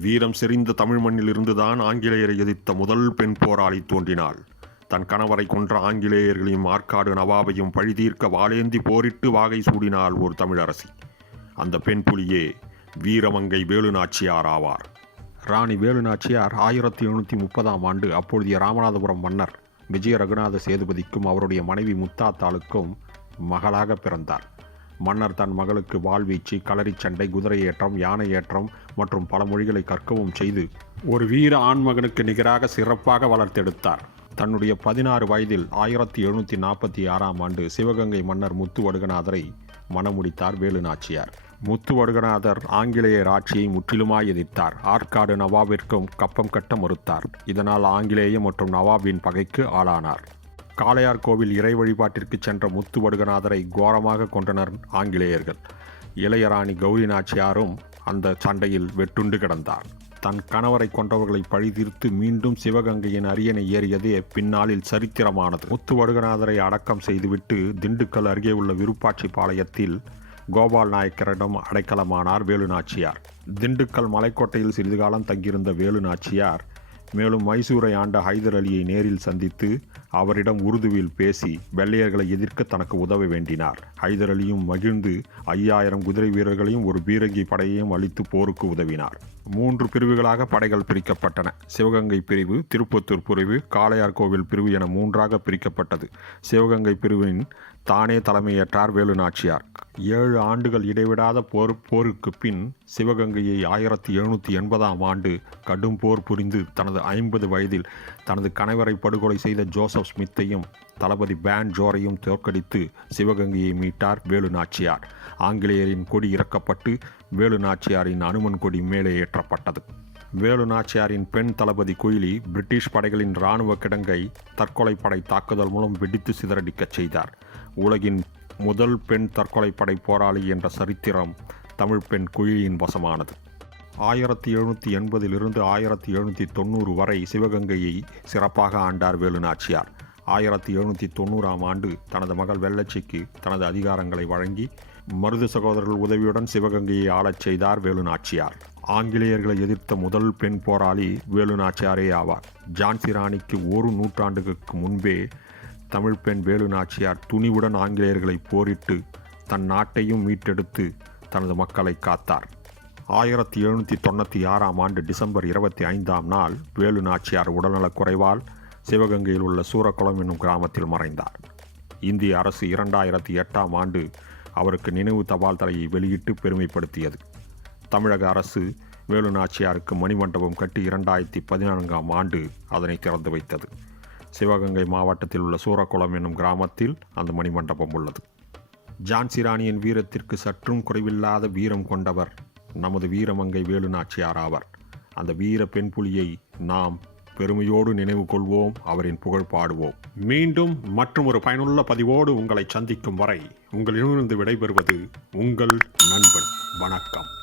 வீரம் செறிந்த தமிழ் மண்ணில் இருந்துதான் ஆங்கிலேயரை எதிர்த்த முதல் பெண் போராளி தோன்றினாள். தன் கணவரை கொன்ற ஆங்கிலேயர்களையும் ஆற்காடு நவாபையும் பழிதீர்க்க வாளேந்தி போரிட்டு வாகை சூடினாள் ஒரு தமிழரசி. அந்த பெண் புலியே வீரமங்கை வேலுநாச்சியார் ஆவார். ராணி வேலுநாச்சியார் ஆயிரத்தி எழுநூற்றி முப்பதாம் ஆண்டு அப்பொழுதைய ராமநாதபுரம் மன்னர் விஜய ரகுநாத சேதுபதிக்கும் அவருடைய மனைவி முத்தாத்தாளுக்கும் மகளாக பிறந்தார். மன்னர் தன் மகளுக்கு வாழ்வீச்சு களரிச் சண்டை குதிரை ஏற்றம் யானை ஏற்றம் மற்றும் பல மொழிகளை கற்கவும் செய்து ஒரு வீர ஆண்மகனுக்கு நிகராக சிறப்பாக வளர்த்தெடுத்தார். தன்னுடைய பதினாறு வயதில் ஆயிரத்தி எழுநூற்றி நாற்பத்தி ஆறாம் ஆண்டு சிவகங்கை மன்னர் முத்து வடுகநாதரை மணமுடித்தார் வேலுநாச்சியார் முத்து வடுகநாதர் ஆங்கிலேயர் ஆட்சியை முற்றிலுமாய் எதிர்த்தார். ஆற்காடு நவாபிற்கும் கப்பம் கட்ட மறுத்தார். இதனால் ஆங்கிலேய மற்றும் நவாபின் பகைக்கு ஆளானார். காளையார் கோவில் இறை வழிபாட்டிற்கு சென்ற முத்து வடுகநாதரை கோரமாக கொண்டனர் ஆங்கிலேயர்கள். இளையராணி கௌரி நாச்சியாரும் அந்த சண்டையில் வெட்டுண்டு கிடந்தார். தன் கணவரை கொண்டவர்களை பழிதீர்த்து மீண்டும் சிவகங்கையின் அரியணை ஏறியதே பின்னாளில் சரித்திரமானது. முத்து வடுகநாதரை அடக்கம் செய்துவிட்டு திண்டுக்கல் அருகே உள்ள விருப்பாட்சி பாளையத்தில் கோபால் நாயக்கரிடம் அடைக்கலமானார் வேலுநாச்சியார். திண்டுக்கல் மலைக்கோட்டையில் சிறிது காலம் தங்கியிருந்த வேலு நாச்சியார் மேலும் மைசூரை ஆண்ட ஹைதர் அலியை நேரில் சந்தித்து அவரிடம் உருதுவில் பேசி வெள்ளையர்களை எதிர்க்க தனக்கு உதவ வேண்டினார். ஹைதர் அலியும் மகிழ்ந்து ஐயாயிரம் குதிரை வீரர்களையும் ஒரு பீரங்கி படையையும் அளித்து போருக்கு உதவினார். மூன்று பிரிவுகளாக படைகள் பிரிக்கப்பட்டன. சிவகங்கை பிரிவு திருப்பத்தூர் பிரிவு காளையார் கோவில் பிரிவு என மூன்றாக பிரிக்கப்பட்டது. சிவகங்கை பிரிவின் தானே தலைமையேற்றார் வேலுநாச்சியார் ஏழு ஆண்டுகள் இடைவிடாத போர் போருக்கு பின் சிவகங்கையை ஆயிரத்தி எழுநூற்றி எண்பதாம் ஆண்டு கடும் போர் புரிந்து தனது ஐம்பது வயதில் தனது கணவரை படுகொலை செய்த ஜோசப் ஸ்மித்தையும் தளபதி பேன் ஜோரையும் தோற்கடித்து சிவகங்கையை மீட்டார் வேலுநாச்சியார் ஆங்கிலேயரின் கொடி இறக்கப்பட்டு வேலுநாச்சியாரின் அனுமன் கொடி மேலே ஏற்றப்பட்டது. வேலுநாச்சியாரின் பெண் தளபதி குயிலி பிரிட்டிஷ் படைகளின் இராணுவ கிடங்கை தற்கொலை படை தாக்குதல் மூலம் வெடித்து சிதறடிக்கச் செய்தார். உலகின் முதல் பெண் தற்கொலை படை போராளி என்ற சரித்திரம் தமிழ் பெண் குயிலியின் வசமானது. ஆயிரத்தி எழுநூற்றி எண்பதிலிருந்து ஆயிரத்தி எழுநூற்றி தொண்ணூறு வரை சிவகங்கையை சிறப்பாக ஆண்டார் வேலுநாச்சியார். ஆயிரத்தி எழுநூற்றி தொண்ணூறாம் ஆண்டு தனது மகள் வெள்ளச்சிக்கு தனது அதிகாரங்களை வழங்கி மருது சகோதரர்கள் உதவியுடன் சிவகங்கையை ஆளச் செய்தார் வேலுநாச்சியார். ஆங்கிலேயர்களை எதிர்த்த முதல் பெண் போராளி வேலுநாச்சியாரே ஆவார். ஜான்சி ராணிக்கு ஒரு நூற்றாண்டுக்கு முன்பே தமிழ் பெண் வேலுநாச்சியார் துணிவுடன் ஆங்கிலேயர்களை போரிட்டு தன் நாட்டையும் மீட்டெடுத்து தனது மக்களை காத்தார். ஆயிரத்தி எழுநூற்றி தொண்ணூற்றி ஆறாம் ஆண்டு டிசம்பர் இருபத்தி ஐந்தாம் நாள் வேலு நாச்சியார் உடல்நலக் குறைவால் சிவகங்கையில் உள்ள சூரக்குளம் என்னும் கிராமத்தில் மறைந்தார். இந்திய அரசு இரண்டாயிரத்தி எட்டாம் ஆண்டு அவருக்கு நினைவு தபால் தலையை வெளியிட்டு பெருமைப்படுத்தியது. தமிழக அரசு வேலு நாச்சியாருக்கு மணிமண்டபம் கட்டி இரண்டாயிரத்தி பதினான்காம் ஆண்டு அதனை திறந்து வைத்தது. சிவகங்கை மாவட்டத்தில் உள்ள சூரக்குளம் என்னும் கிராமத்தில் அந்த மணிமண்டபம் உள்ளது. ஜான்சி ராணியின் வீரத்திற்கு சற்றும் குறைவில்லாத வீரம் கொண்டவர் நமது வீரமங்கை வேலு நாச்சியார் ஆவர். அந்த வீர பெண் புலியை நாம் பெருமையோடு நினைவு கொள்வோம் அவரின் புகழ் பாடுவோம். மீண்டும் மற்றும் ஒரு பயனுள்ள பதிவோடு உங்களை சந்திக்கும் வரை உங்களிடமிருந்து விடைபெறுவது உங்கள் நண்பன். வணக்கம்.